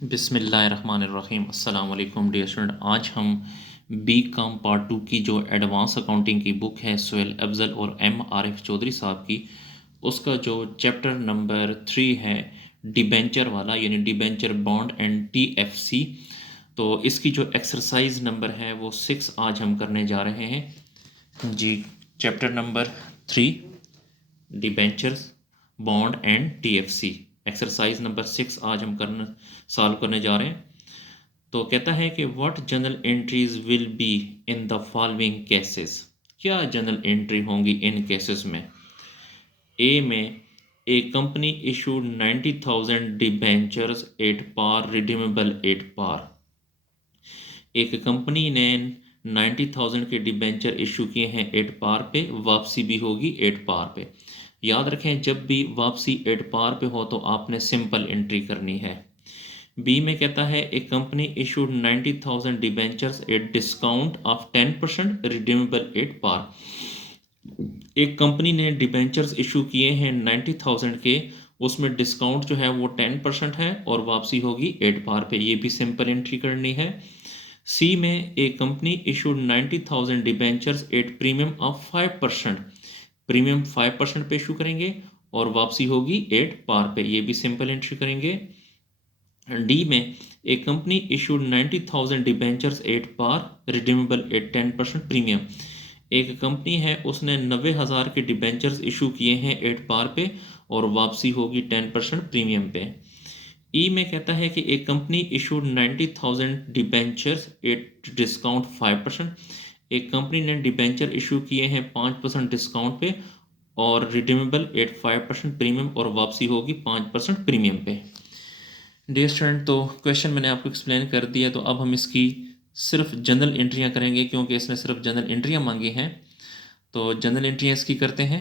बिस्मिल्लाहिर्रहमानिर्रहीम। अस्सलाम वालेकुम डियर स्टूडेंट। आज हम बी कॉम पार्ट 2 की जो एडवांस अकाउंटिंग की बुक है सुहेल अफजल और एम आरिफ चौधरी साहब की, उसका जो चैप्टर नंबर 3 है डिबेंचर वाला, यानी डिबेंचर बॉन्ड एंड टीएफसी, तो इसकी जो एक्सरसाइज नंबर है वो 6 आज हम करने जा रहे हैं जी। Chapter number 3 debentures bond and TFC, exercise number 6 आज हम सॉल्व करने जा रहे हैं। तो कहता है कि what general entries will be in the following cases. क्या जनरल एंट्री होंगी इन केसेस में? ए में, a company issued 90,000 debentures at par redeemable at par. एक कंपनी ने 90,000 के डिबेंचर इशू किए हैं एट पार पे, वापसी भी होगी एट पार पे। याद रखें, जब भी वापसी एट पार पे हो तो आपने सिंपल एंट्री करनी है। बी में कहता है a company issued 90,000 debentures at discount of 10% redeemable at par. एक कंपनी ने डिबेंचर्स इशू किए हैं 90,000 के, उसमें डिस्काउंट जो है वो 10% है और वापसी होगी एट पार पे, ये भी सिंपल एंट्री करनी है। सी में, a company issued 90,000 debentures at premium of 5%। Premium 5% पे इशू करेंगे और वापसी होगी एट पार पे, ये भी सिंपल एंट्री करेंगे। डी में, a company issued 90,000 debentures at par redeemable at 10% premium. एक कंपनी है, उसने 90,000 के डिबेंचर्स इशू किए हैं एट पार पे और वापसी होगी 10% प्रीमियम पे। ई में कहता है कि एक company issued 90,000 debentures at discount 5%। एक कंपनी ने डिबेंचर इशू किए हैं 5% डिस्काउंट पे और रिडीमेबल एट 5% प्रीमियम और वापसी होगी 5% प्रीमियम पे। डियर स्टूडेंट, तो क्वेश्चन मैंने आपको एक्सप्लेन कर दिया, तो अब हम इसकी सिर्फ जनरल एंट्रियां करेंगे क्योंकि इसने सिर्फ जनरल एंट्रियां मांगी हैं। तो जनरल एंट्रियां इसकी करते हैं।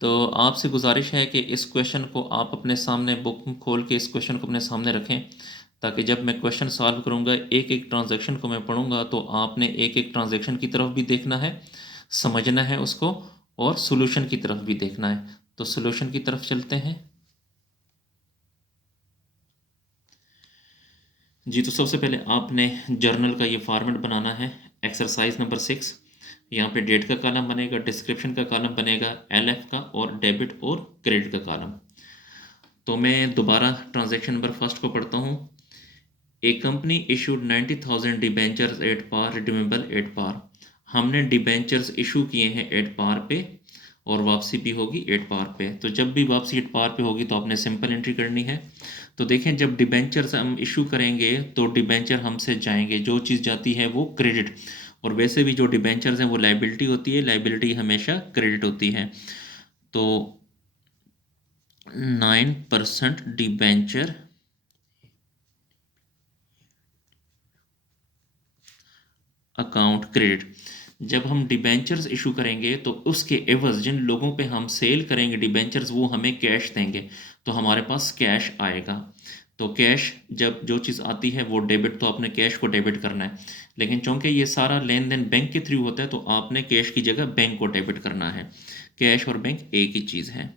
तो आपसे गुजारिश है कि इस क्वेश्चन को आप अपने सामने बुक खोल के इस क्वेश्चन को अपने सामने रखें, ताकि जब मैं क्वेश्चन सॉल्व करूंगा एक एक ट्रांजैक्शन को मैं पढ़ूंगा तो आपने एक एक ट्रांजैक्शन की तरफ भी देखना है, समझना है उसको, और सोल्यूशन की तरफ भी देखना है। तो सोल्यूशन की तरफ चलते हैं जी। तो सबसे पहले आपने जर्नल का ये फॉर्मेट बनाना है। एक्सरसाइज नंबर 6, यहाँ पे डेट का कॉलम बनेगा, डिस्क्रिप्शन का कॉलम बनेगा, एलएफ का, और डेबिट और क्रेडिट का कॉलम। तो मैं दोबारा ट्रांजैक्शन नंबर फर्स्ट को पढ़ता हूँ। A company issued 90,000 debentures at par redeemable at par. हमने डिबेंचर्स इशू किए हैं एट पार पे और वापसी भी होगी एट पार पे। तो जब भी वापसी एट पार पे होगी तो आपने सिंपल एंट्री करनी है। तो देखें, जब डिबेंचर्स हम इशू करेंगे तो डिबेंचर हमसे जाएंगे, जो चीज़ जाती है वो क्रेडिट। और वैसे भी जो डिबेंचर्स हैं वो लाइबिलिटी होती है, लाइबिलिटी हमेशा क्रेडिट होती है। तो 9% डिबेंचर अकाउंट क्रेडिट। जब हम डिबेंचर्स इशू करेंगे तो उसके एवज जिन लोगों पे हम सेल करेंगे डिबेंचर्स, वो हमें कैश देंगे, तो हमारे पास कैश आएगा। तो कैश जब जो चीज़ आती है वो डेबिट, तो आपने कैश को डेबिट करना है। लेकिन चूंकि ये सारा लेन देन बैंक के थ्रू होता है तो आपने कैश की जगह बैंक को डेबिट करना है। कैश और बैंक एक ही चीज़ है।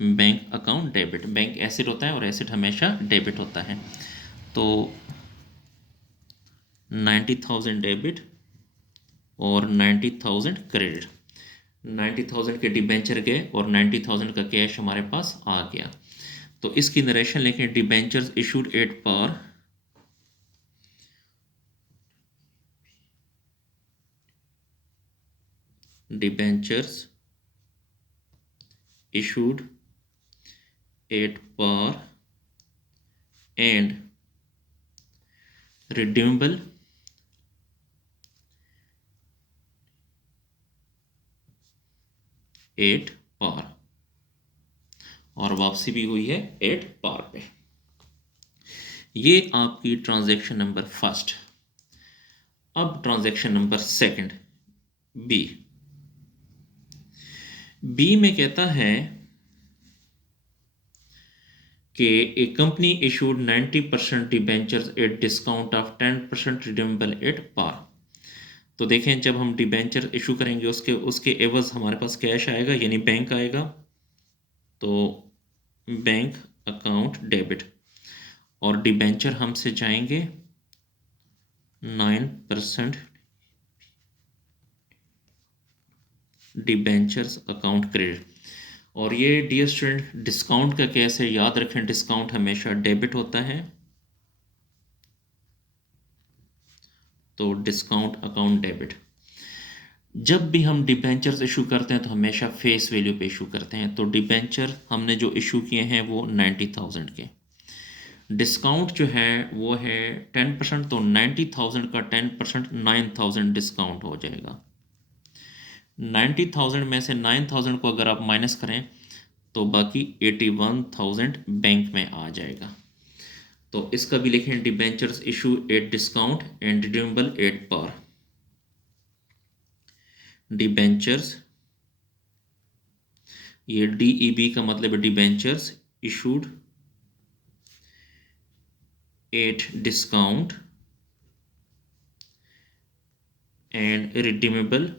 Bank account debit, bank asset होता है और एसेट हमेशा डेबिट होता है। तो 90,000 डेबिट और 90,000 क्रेडिट। 90,000 के डिबेंचर गए और 90,000 का कैश हमारे पास आ गया। तो इसकी नरेशन लिखें, debentures issued at par debentures issued at par and redeemable at par, और वापसी भी हुई है एट पार पे। ये आपकी ट्रांजैक्शन नंबर फर्स्ट। अब transaction number second, B. B में कहता है कि a company issued 90% debentures at discount of 10% redeemable at par. तो देखें, जब हम डिबेंचर इशू करेंगे उसके उसके एवज हमारे पास कैश आएगा, यानी बैंक आएगा। तो बैंक अकाउंट डेबिट, और डिबेंचर हमसे जाएंगे 9% डिबेंचर्स अकाउंट क्रेडिट। और ये डियर स्टूडेंट डिस्काउंट का केस है, याद रखें डिस्काउंट हमेशा डेबिट होता है, तो डिस्काउंट अकाउंट डेबिट। जब भी हम डिबेंचर्स इशू करते हैं तो हमेशा फेस वैल्यू पे इशू करते हैं। तो डिबेंचर हमने जो इशू किए हैं वो 90,000 के, डिस्काउंट जो है वो है 10%, तो 90,000 का 10% 9,000 डिस्काउंट हो जाएगा। 90,000 में से 9,000 को अगर आप माइनस करें तो बाकी 81,000 बैंक में आ जाएगा। तो इसका भी लिखें debentures issue at discount and redeemable at par. Debentures, ये DEB का मतलब है debentures issued at discount and redeemable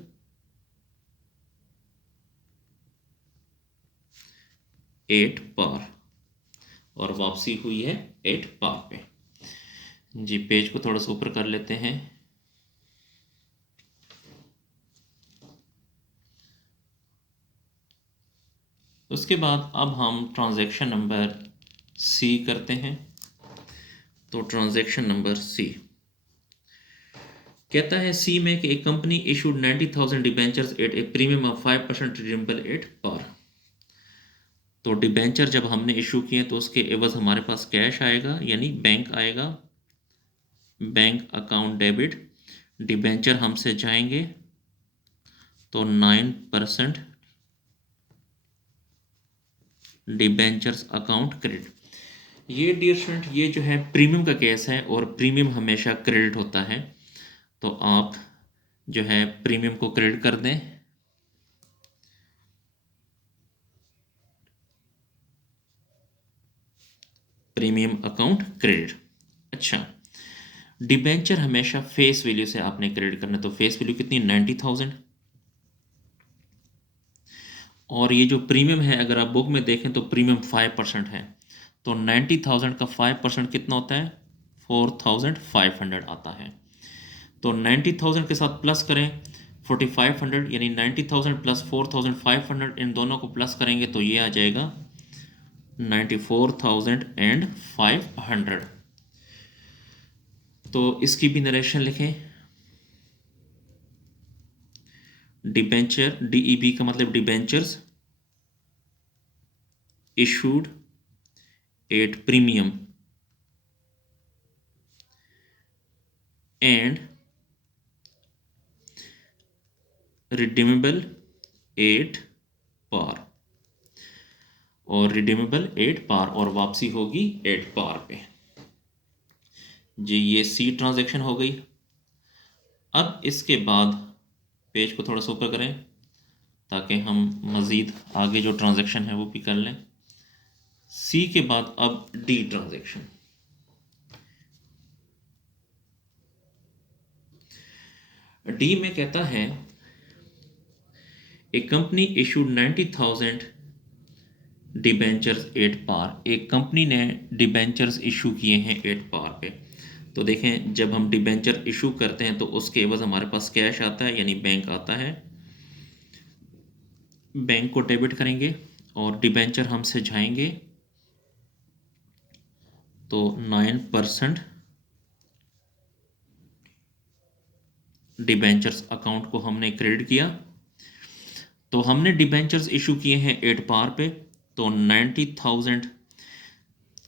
at par, और वापसी हुई है एट पार पे। जी पेज को थोड़ा सा ऊपर कर लेते हैं। उसके बाद अब हम ट्रांजैक्शन नंबर C करते हैं। तो ट्रांजैक्शन नंबर C कहता है C में कि एक company issued 90,000 debentures at a premium of 5% redeemable at par. तो डिबेंचर जब हमने इशू किए तो उसके एवज हमारे पास कैश आएगा, यानी बैंक आएगा, बैंक अकाउंट डेबिट, डिबेंचर हमसे जाएंगे तो 9% डिबेंचर्स अकाउंट क्रेडिट। ये डियर स्टूडेंट ये जो है प्रीमियम का केस है, और प्रीमियम हमेशा क्रेडिट होता है, तो आप जो है प्रीमियम को क्रेडिट कर दें। Premium account credit. अच्छा, डिबेंचर हमेशा फेस वैल्यू से आपने क्रेडिट करना है, तो फेस वैल्यू कितनी 90,000, और ये जो प्रीमियम है अगर आप बुक में देखें तो प्रीमियम 5% है, तो 90,000 का 5% कितना होता है 4,500 आता है। तो 90,000 के साथ प्लस करें 4,500, यानी 90,000 प्लस 4,500, इन दोनों को प्लस करेंगे तो ये आ जाएगा 94,500। तो इसकी भी नरेशन लिखें। डिबेंचर DEB का मतलब debentures issued at premium and redeemable at par, और रिडीमेबल एट पार, और वापसी होगी एट पार पे। जी ये C ट्रांजैक्शन हो गई। अब इसके बाद पेज को थोड़ा सा ऊपर करें ताकि हम मज़ीद आगे जो ट्रांजैक्शन है वो भी कर लें। C के बाद अब D ट्रांजैक्शन। D में कहता है एक company issued 90,000 debentures at par. एक कंपनी ने डिबेंचर्स इशू किए हैं एट पार पे। तो देखें जब हम डिबेंचर इशू करते हैं तो उसके एवज हमारे पास कैश आता है, यानी बैंक आता है, बैंक को डेबिट करेंगे और डिबेंचर हमसे जाएंगे तो 9% डिबेंचर्स अकाउंट को हमने क्रेडिट किया। तो हमने डिबेंचर्स इशू किए हैं एट पार पे, तो 90,000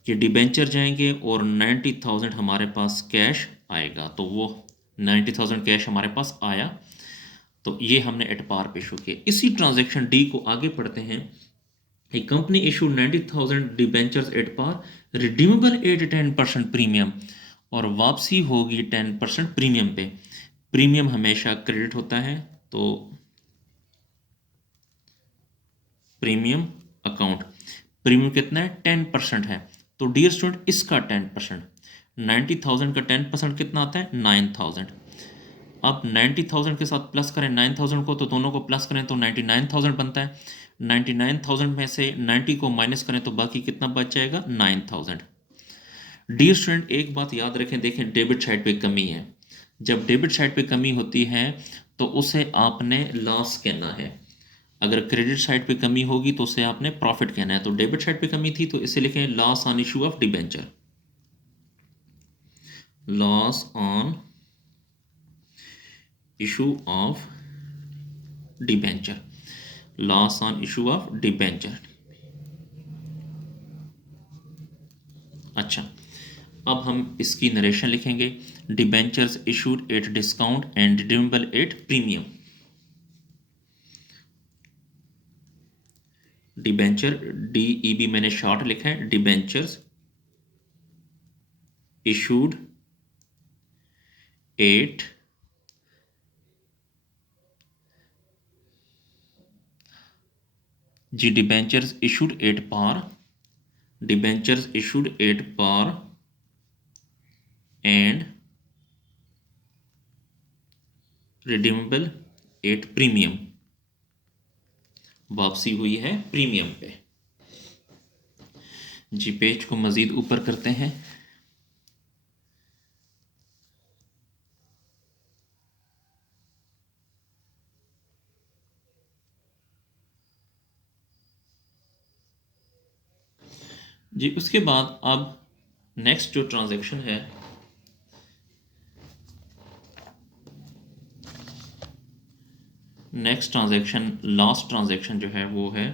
के डिबेंचर जाएंगे और 90,000 हमारे पास कैश आएगा, तो वो 90,000 कैश हमारे पास आया, तो ये हमने एट पार पे इशू किया। इसी ट्रांजैक्शन D को आगे पढ़ते हैं। A company issue 90,000 debentures at par, redeemable at 10% premium, और वापसी होगी 10% प्रीमियम पे। प्रीमियम हमेशा क्रेडिट होता है, तो प्रीमियम अकाउंट, प्रीमियम कितना है 10% है, तो डियर स्टूडेंट इसका 10%, 90,000 का 10% कितना आता है 9,000। अब 90,000 के साथ प्लस करें 9,000 को, तो दोनों को प्लस करें तो 99,000 बनता है। 99,000 में से 90 को माइनस करें तो बाकी कितना बच जाएगा, 9,000। डियर स्टूडेंट, एक बात याद रखें, देखें डेबिट साइड पे कमी है। जब डेबिट साइड पे कमी होती है तो उसे आपने लॉस कहना है। अगर क्रेडिट साइड पे कमी होगी तो उसे आपने प्रॉफिट कहना है। तो डेबिट साइड पे कमी थी तो इसे लिखें loss on issue of debenture, loss on issue of debenture, loss on issue of debenture. अच्छा, अब हम इसकी नरेशन लिखेंगे। Debentures issued at discount and redeemable at premium. Debenture, DEB मैंने शॉर्ट लिखा है, डिबेंचर्स इशूड एट जी debentures issued at par, debentures issued at par and redeemable at premium. वापसी हुई है प्रीमियम पे। जी पेज को मजीद ऊपर करते हैं। जी उसके बाद अब नेक्स्ट जो ट्रांजैक्शन है, नेक्स्ट ट्रांजैक्शन, लास्ट ट्रांजैक्शन जो है वो है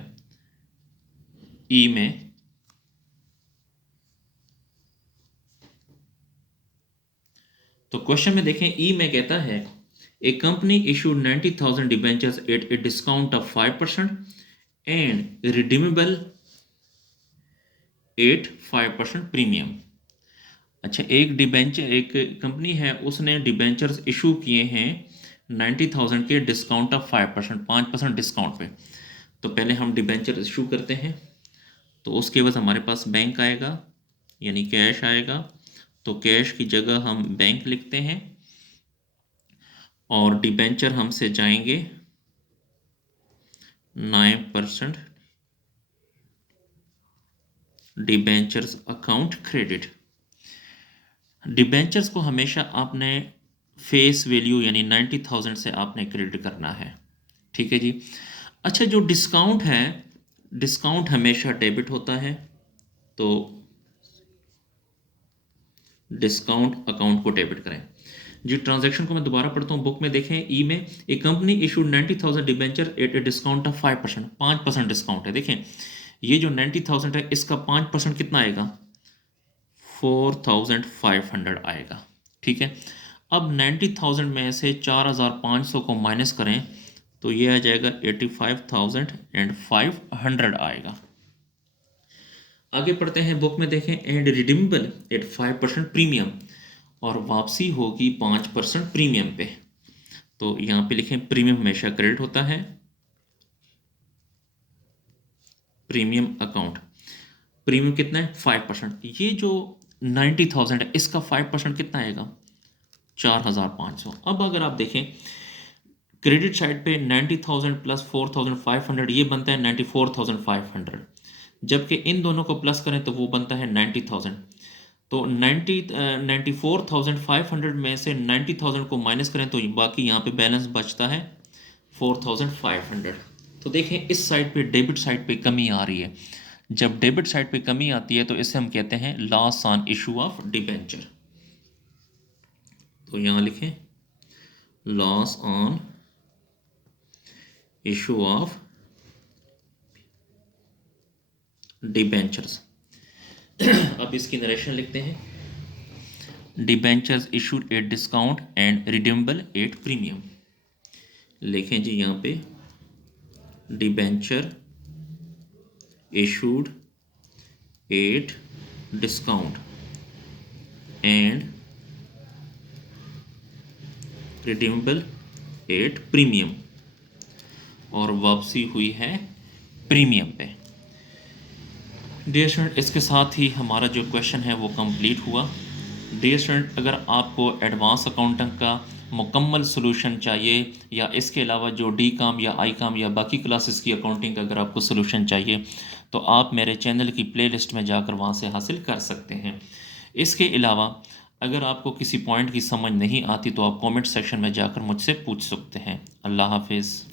ई में। तो क्वेश्चन में देखें, ई में कहता है a company issued 90,000 debentures at a discount of 5% and redeemable at 5% premium. अच्छा, एक डिबेंचर, एक कंपनी है, उसने डिबेंचर्स इशू किए हैं 90,000 के डिस्काउंट ऑफ 5%, 5% डिस्काउंट पे। तो पहले हम डिबेंचर इशू करते हैं, तो उसके बाद हमारे पास बैंक आएगा यानी कैश आएगा। तो कैश की जगह हम बैंक लिखते हैं और डिबेंचर हमसे जाएंगे 9% डिबेंचर्स अकाउंट क्रेडिट। डिबेंचर्स को हमेशा आपने फेस वैल्यू यानी 90,000 से आपने क्रेडिट करना है, ठीक है जी। अच्छा, जो डिस्काउंट है, डिस्काउंट हमेशा डेबिट होता है, तो डिस्काउंट अकाउंट को डेबिट करें जी। ट्रांजैक्शन को मैं दोबारा पढ़ता हूँ, बुक में देखें ई में, a company issued 90,000 debenture at a discount of 5%, 5% discount है। देखें ये जो 90,000 है इसका 5% कितना आएगा, 4,500 आएगा, ठीक है। अब 90,000 में से 4,500 को माइनस करें तो ये आ जाएगा 85,500 आएगा। आगे पढ़ते हैं, बुक में देखें, एंड रिडीमेबल एट 5% प्रीमियम, और वापसी होगी 5% प्रीमियम पे। तो यहाँ पे लिखें प्रीमियम हमेशा क्रेडिट होता है, प्रीमियम अकाउंट। प्रीमियम कितना है, 5%। ये जो 90,000 है इसका 5% कितना आएगा, 4,500। अब अगर आप देखें क्रेडिट साइड पे 90,000 प्लस 4,500 ये बनता है 94,500, जबकि इन दोनों को प्लस करें तो वो बनता है 90,000। तो 94,500 में से 90,000 को माइनस करें तो बाकी यहाँ पे बैलेंस बचता है 4,500। तो देखें इस साइड पे डेबिट साइड पे कमी आ रही है। जब डेबिट साइड पे कमी आती है तो इसे हम कहते हैं loss on issue of debenture. तो यहाँ लिखें loss on issue of debentures. अब इसकी नरेशन लिखते हैं, debentures issued at discount and redeemable at premium. लिखें जी यहाँ पे debenture issued at discount and redeemable at premium, और वापसी हुई है प्रीमियम पे। डियर स्टूडेंट, इसके साथ ही हमारा जो क्वेश्चन है वो कंप्लीट हुआ। डियर स्टूडेंट, अगर आपको एडवांस अकाउंटिंग का मुकम्मल सॉल्यूशन चाहिए, या इसके अलावा जो डी काम या आई काम या बाकी क्लासेस की अकाउंटिंग का अगर आपको सॉल्यूशन चाहिए तो आप मेरे चैनल की प्लेलिस्ट में जाकर वहाँ से हासिल कर सकते हैं। इसके अलावा अगर आपको किसी पॉइंट की समझ नहीं आती तो आप कमेंट सेक्शन में जाकर मुझसे पूछ सकते हैं। अल्लाह हाफिज़।